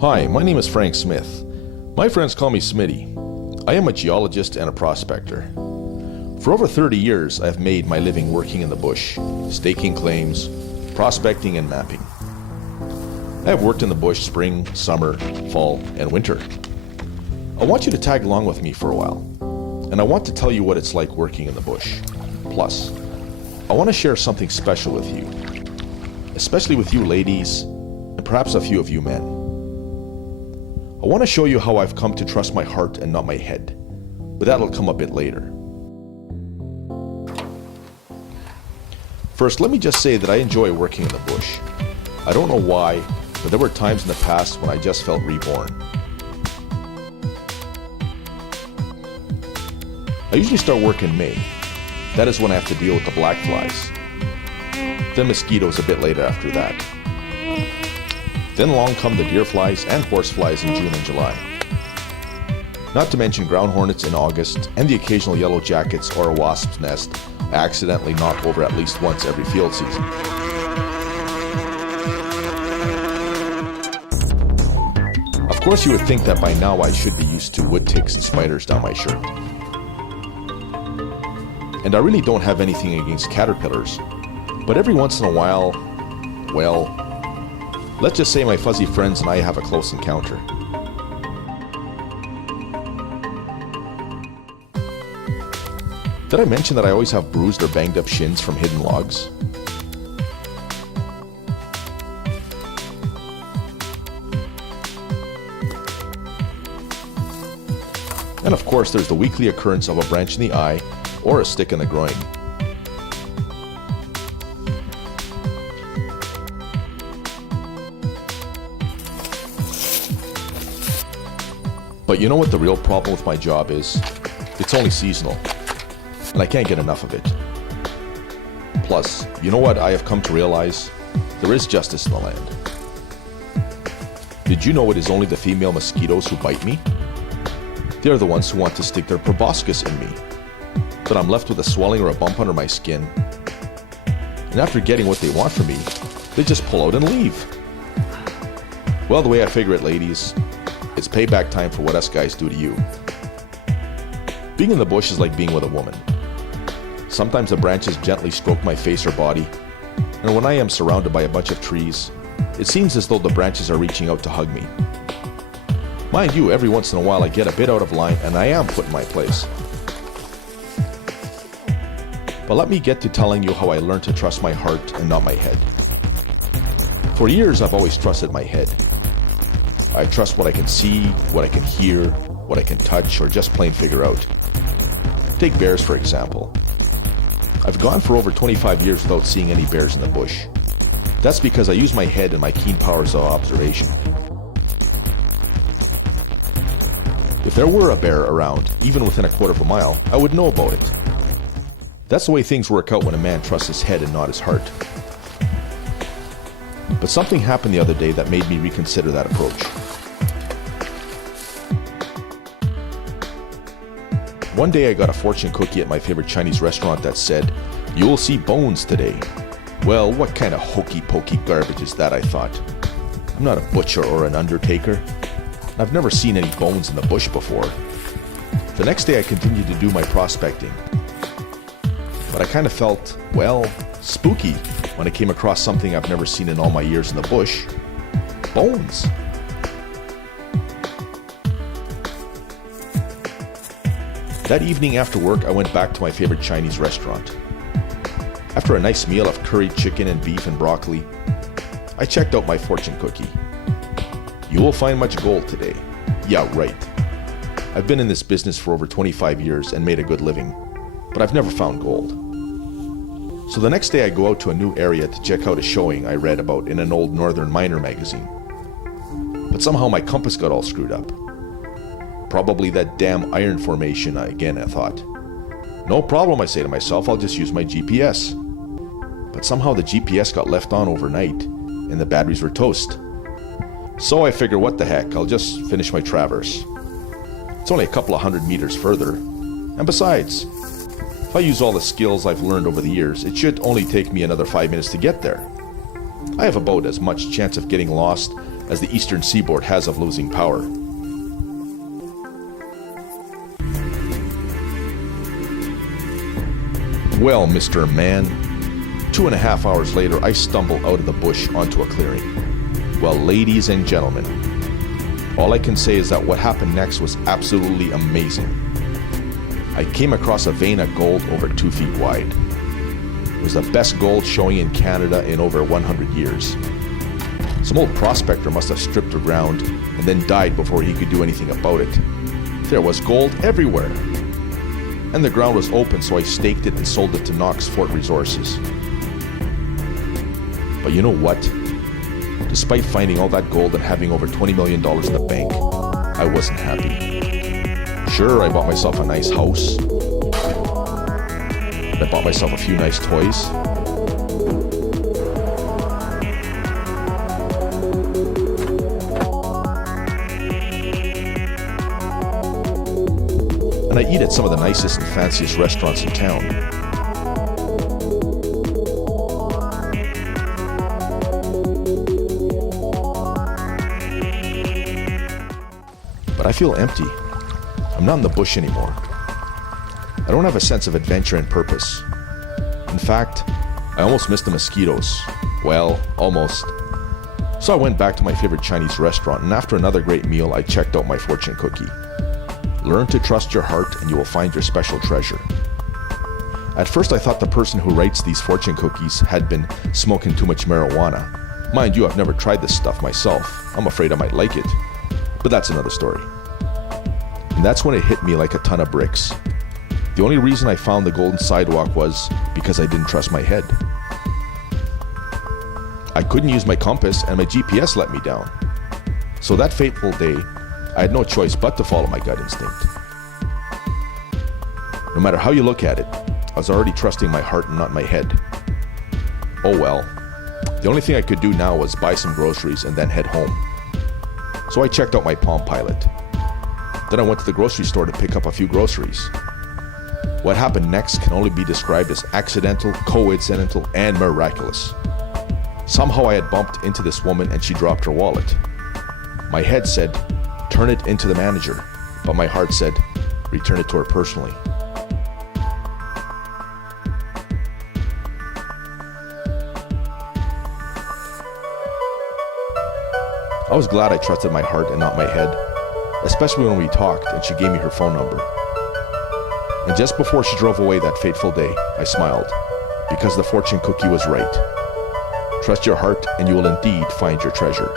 Hi, my name is Frank Smith. My friends call me Smitty. I am a geologist and a prospector. For over 30 years, I have made my living working in the bush, staking claims, prospecting, and mapping. I have worked in the bush spring, summer, fall, and winter. I want you to tag along with me for a while, and I want to tell you what it's like working in the bush. Plus, I want to share something special with you, especially with you ladies, and perhaps a few of you men. I want to show you how I've come to trust my heart and not my head, but that'll come a bit later. First, let me just say that I enjoy working in the bush. I don't know why, but there were times in the past when I just felt reborn. I usually start work in May. That is when I have to deal with the black flies. Then mosquitoes a bit later after that. Then along come the deer flies and horse flies in June and July. Not to mention ground hornets in August and the occasional yellow jackets or a wasp's nest I accidentally knock over at least once every field season. Of course you would think that by now I should be used to wood ticks and spiders down my shirt. And I really don't have anything against caterpillars, but every once in a while, well, let's just say my fuzzy friends and I have a close encounter. Did I mention that I always have bruised or banged up shins from hidden logs? And of course there's the weekly occurrence of a branch in the eye or a stick in the groin. But you know what the real problem with my job is? It's only seasonal, and I can't get enough of it. Plus, you know what I have come to realize? There is justice in the land. Did you know it is only the female mosquitoes who bite me? They are the ones who want to stick their proboscis in me. But I'm left with a swelling or a bump under my skin. And after getting what they want from me, they just pull out and leave. Well, the way I figure it, ladies, it's payback time for what us guys do to you. Being in the bush is like being with a woman. Sometimes the branches gently stroke my face or body, and when I am surrounded by a bunch of trees, it seems as though the branches are reaching out to hug me. Mind you, every once in a while I get a bit out of line and I am put in my place. But let me get to telling you how I learned to trust my heart and not my head. For years I've always trusted my head. I trust what I can see, what I can hear, what I can touch, or just plain figure out. Take bears for example. I've gone for over 25 years without seeing any bears in the bush. That's because I use my head and my keen powers of observation. If there were a bear around, even within a quarter of a mile, I would know about it. That's the way things work out when a man trusts his head and not his heart. But something happened the other day that made me reconsider that approach. One day I got a fortune cookie at my favorite Chinese restaurant that said, "You'll see bones today." Well, what kind of hokey-pokey garbage is that, I thought. I'm not a butcher or an undertaker. I've never seen any bones in the bush before. The next day I continued to do my prospecting. But I kind of felt, well, spooky when I came across something I've never seen in all my years in the bush. Bones. That evening after work, I went back to my favorite Chinese restaurant. After a nice meal of curried chicken and beef and broccoli, I checked out my fortune cookie. You will find much gold today. Yeah, right. I've been in this business for over 25 years and made a good living, but I've never found gold. So the next day I go out to a new area to check out a showing I read about in an old northern miner magazine. But somehow my compass got all screwed up. Probably that damn iron formation again, I thought. No problem, I say to myself, I'll just use my GPS. But somehow the GPS got left on overnight, and the batteries were toast. So I figure, what the heck, I'll just finish my traverse. It's only a couple of 100 meters further. And besides, if I use all the skills I've learned over the years, it should only take me another 5 minutes to get there. I have about as much chance of getting lost as the eastern seaboard has of losing power. Well, Mr. Man, 2.5 hours later, I stumble out of the bush onto a clearing. Well, ladies and gentlemen, all I can say is that what happened next was absolutely amazing. I came across a vein of gold over 2 feet wide. It was the best gold showing in Canada in over 100 years. Some old prospector must have stripped the ground and then died before he could do anything about it. There was gold everywhere. And the ground was open, so I staked it and sold it to Knox Fort Resources. But you know what? Despite finding all that gold and having over $20 million in the bank, I wasn't happy. Sure, I bought myself a nice house. I bought myself a few nice toys. And I eat at some of the nicest and fanciest restaurants in town. But I feel empty. I'm not in the bush anymore. I don't have a sense of adventure and purpose. In fact, I almost missed the mosquitoes. Well, almost. So I went back to my favorite Chinese restaurant, and after another great meal, I checked out my fortune cookie. Learn to trust your heart and you will find your special treasure. At first I thought the person who writes these fortune cookies had been smoking too much marijuana. Mind you, I've never tried this stuff myself. I'm afraid I might like it. But that's another story. And that's when it hit me like a ton of bricks. The only reason I found the golden sidewalk was because I didn't trust my head. I couldn't use my compass and my GPS let me down. So that fateful day, I had no choice but to follow my gut instinct. No matter how you look at it, I was already trusting my heart and not my head. Oh well. The only thing I could do now was buy some groceries and then head home. So I checked out my Palm Pilot. Then I went to the grocery store to pick up a few groceries. What happened next can only be described as accidental, coincidental, and miraculous. Somehow I had bumped into this woman and she dropped her wallet. My head said, "Turn it into the manager," but my heart said, "Return it to her personally." I was glad I trusted my heart and not my head, especially when we talked and she gave me her phone number. And just before she drove away that fateful day, I smiled, because the fortune cookie was right. Trust your heart and you will indeed find your treasure.